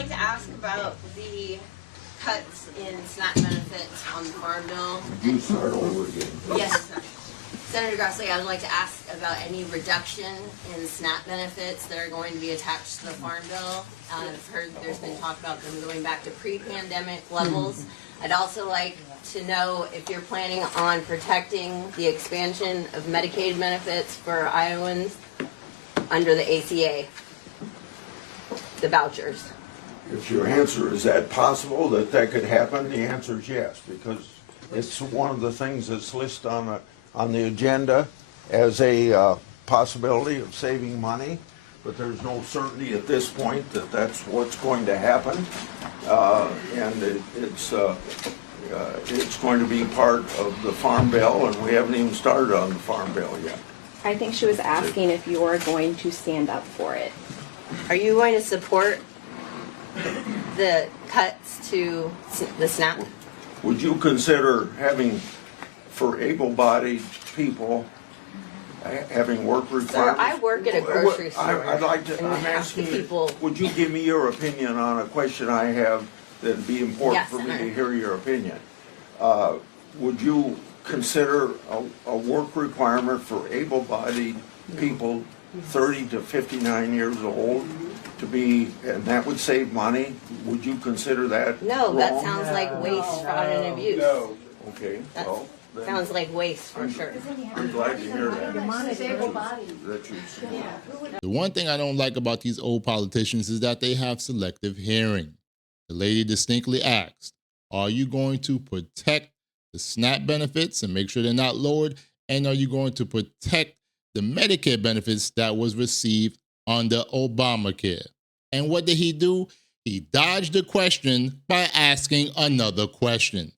like to ask about the cuts in SNAP benefits on the Farm Bill. You start over again. Yes, Senator Grassley, I would like to ask about any reduction in SNAP benefits that are going to be attached to the Farm Bill. I've heard there's been talk about them going back to pre-pandemic levels. I'd also like to know if you're planning on protecting the expansion of Medicaid benefits for Iowans under the ACA, the vouchers. If your answer is that possible, that could happen, the answer is yes, because it's one of the things that's listed on the agenda as a possibility of saving money, but there's no certainty at this point that that's what's going to happen, and it's going to be part of the Farm Bill, and we haven't even started on the Farm Bill yet. I think she was asking if you are going to stand up for it. Are you going to support the cuts to the SNAP? Would you consider having, for able-bodied people, having work requirements? Sir, I work at a grocery store. I'd like to, I'm asking you, would you give me your opinion on a question I have that'd be important Yes, for me Senator. to hear your opinion? Would you consider a work requirement for able-bodied people 30 to 59 years old to be, and that would save money? Would you consider that No, wrong? that sounds like waste, fraud, and abuse. No. Okay, That well, then sounds like waste for sure. I'm glad to hear that. The one thing I don't like about these old politicians is that they have selective hearing. The lady distinctly asked, are you going to protect the SNAP benefits and make sure they're not lowered? And are you going to protect the Medicare benefits that was received under Obamacare? And what did he do? He dodged the question by asking another question.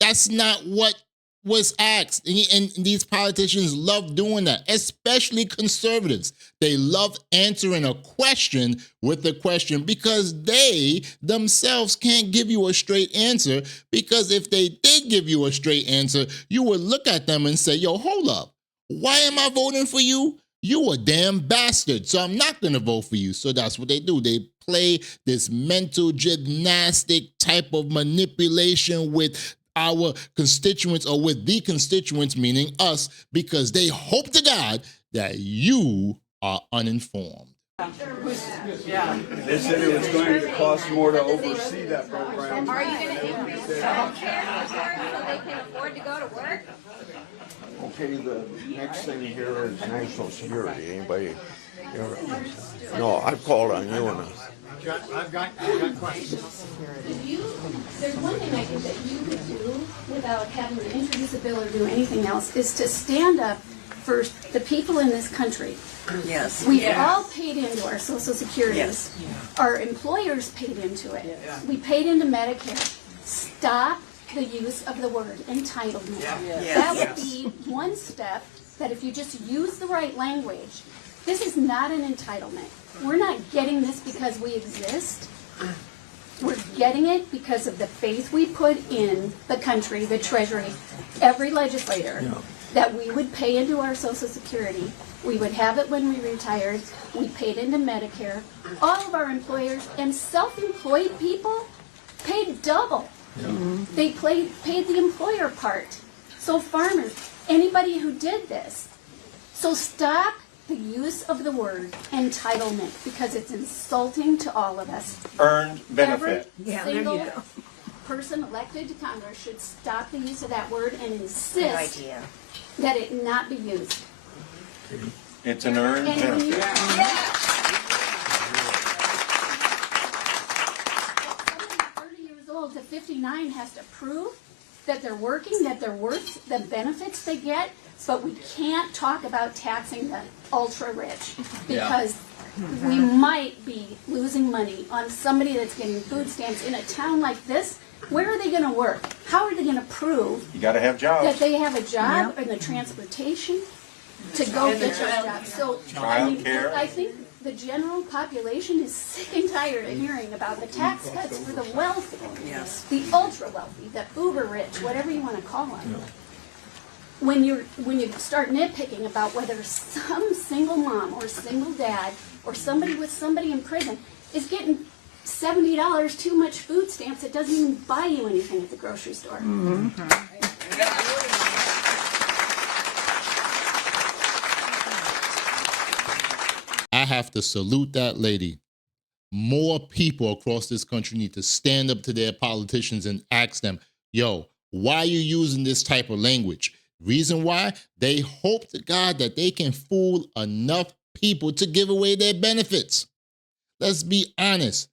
That's not what was asked. And these politicians love doing that, especially conservatives. They love answering a question with a question because they themselves can't give you a straight answer, because if they did give you a straight answer, you would look at them and say, yo, hold up. Why am I voting for you? You a damn bastard, so I'm not going to vote for you. So that's what they do. They play this mental gymnastic type of manipulation with our constituents, or with the constituents, meaning us, because they hope to God that you are uninformed. They said it was going to cost more to oversee that program. Are you going to increase health care so they can afford to go to work? Okay, the next thing here is national security. Anybody? No, I've called on you and I've got questions. There's one thing I think that you could do without having to introduce a bill or do anything else, is to stand up for the people in this country. Yes. We've all paid into our Social Security. Yes. Our employers paid into it. We paid into Medicare. Stop the use of the word entitlement. That would be one step, that if you just use the right language, this is not an entitlement. We're not getting this because we exist. We're getting it because of the faith we put in the country, the Treasury, every legislator, that we would pay into our Social Security. We would have it when we retired. We paid into Medicare. All of our employers and self-employed people paid double. They paid the employer part. So farmers, anybody who did this. So stop the use of the word entitlement, because it's insulting to all of us. Earned benefit. Every single person elected to Congress should stop the use of that word and insist that it not be used. It's an earned And when you, benefit. somebody 30 years old to 59 has to prove that they're working, that they're worth the benefits they get, but we can't talk about taxing the ultra rich, because we might be losing money on somebody that's getting food stamps in a town like this. Where are they going to work? How are they going to prove You got to have that jobs. they have a job and the transportation to go get those jobs? So Childcare. I think the general population is sick and tired of hearing about the tax cuts for the wealthy, the ultra wealthy, the uber rich, whatever you want to call them. When you start nitpicking about whether some single mom or single dad or somebody with somebody in prison is getting $70 too much food stamps. It doesn't even buy you anything at the grocery store. I have to salute that lady. More people across this country need to stand up to their politicians and ask them, yo, why are you using this type of language? Reason why? They hope to God that they can fool enough people to give away their benefits. Let's be honest.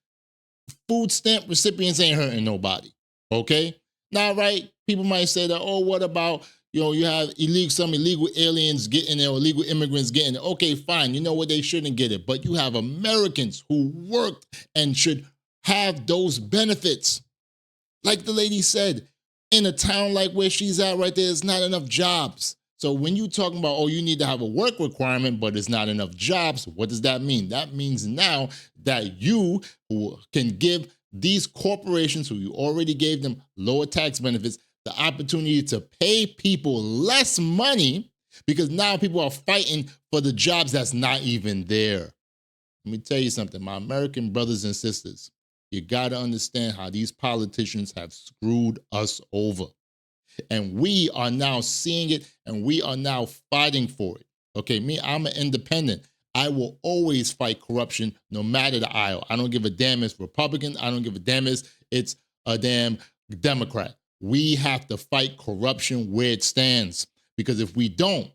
Food stamp recipients ain't hurting nobody, okay? Now, right, people might say that, oh, what about, you have some illegal aliens getting it or illegal immigrants getting it. Okay, fine, you know what, they shouldn't get it. But you have Americans who worked and should have those benefits. Like the lady said, in a town like where she's at right there, there's not enough jobs. So when you talking about, oh, you need to have a work requirement, but it's not enough jobs, what does that mean? That means now that you who can give these corporations who you already gave them lower tax benefits the opportunity to pay people less money because now people are fighting for the jobs that's not even there. Let me tell you something, my American brothers and sisters, you got to understand how these politicians have screwed us over. And we are now seeing it, and we are now fighting for it. Okay, me, I'm an independent. I will always fight corruption no matter the aisle. I don't give a damn if it's Republican. I don't give a damn if it's a damn Democrat. We have to fight corruption where it stands. Because if we don't,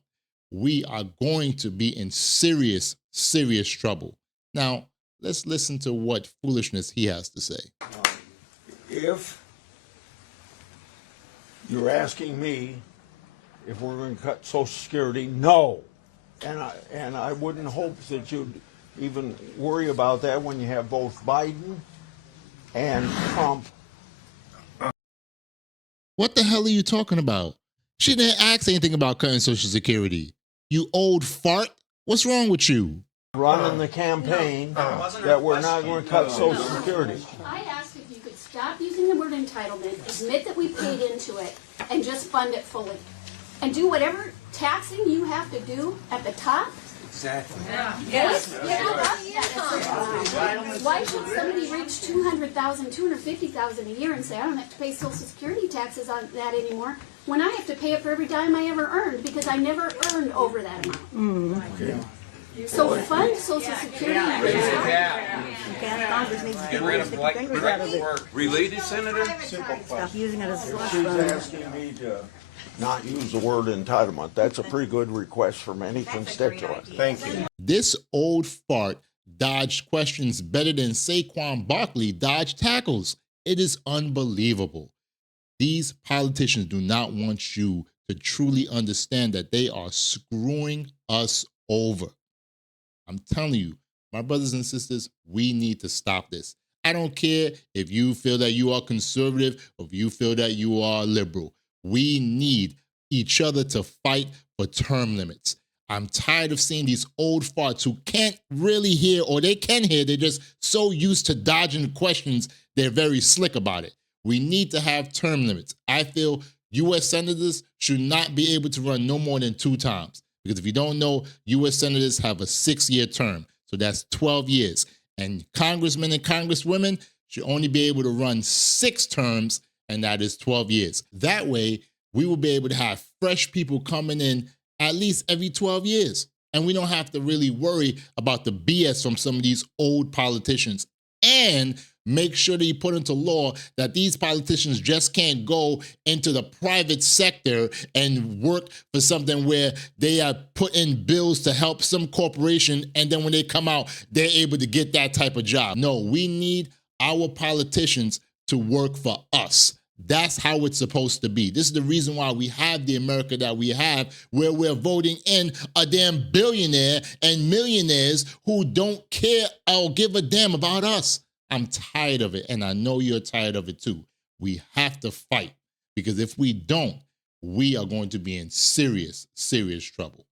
we are going to be in serious, serious trouble. Now, let's listen to what foolishness he has to say. If you're asking me if we're going to cut Social Security, no. And I wouldn't hope that you'd even worry about that when you have both Biden and Trump. What the hell are you talking about? She didn't ask anything about cutting Social Security. You old fart. What's wrong with you? Running the campaign that we're not going to cut Social Security. I asked if you could stop using the word entitlement, admit that we paid into it, and just fund it fully. And do whatever taxing you have to do at the top. Exactly. Yes. Why should somebody reach $200,000, $250,000 a year and say, I don't have to pay Social Security taxes on that anymore, when I have to pay it for every dime I ever earned because I never earned over that amount? Okay. So fund Social Security. Congress needs to Get rid of black fingers out of it. related, Senator? Stop using it as a slush She's fund. asking me to not use the word entitlement. That's a pretty good request from any constituent. Thank you. This old fart dodged questions better than Saquon Barkley dodged tackles. It is unbelievable. These politicians do not want you to truly understand that they are screwing us over. I'm telling you, my brothers and sisters, we need to stop this. I don't care if you feel that you are conservative or if you feel that you are liberal. We need each other to fight for term limits. I'm tired of seeing these old farts who can't really hear, or they can hear, they're just so used to dodging questions, they're very slick about it. We need to have term limits. I feel US senators should not be able to run no more than 2 times. Because if you don't know, US senators have a 6-year term. So that's 12 years. And congressmen and congresswomen should only be able to run 6 terms, and that is 12 years. That way, we will be able to have fresh people coming in at least every 12 years. And we don't have to really worry about the BS from some of these old politicians. And make sure that you put into law that these politicians just can't go into the private sector and work for something where they are putting bills to help some corporation, and then when they come out, they're able to get that type of job. No, we need our politicians to work for us. That's how it's supposed to be. This is the reason why we have the America that we have, where we're voting in a damn billionaire and millionaires who don't care or give a damn about us. I'm tired of it, and I know you're tired of it too. We have to fight, because if we don't, we are going to be in serious, serious trouble.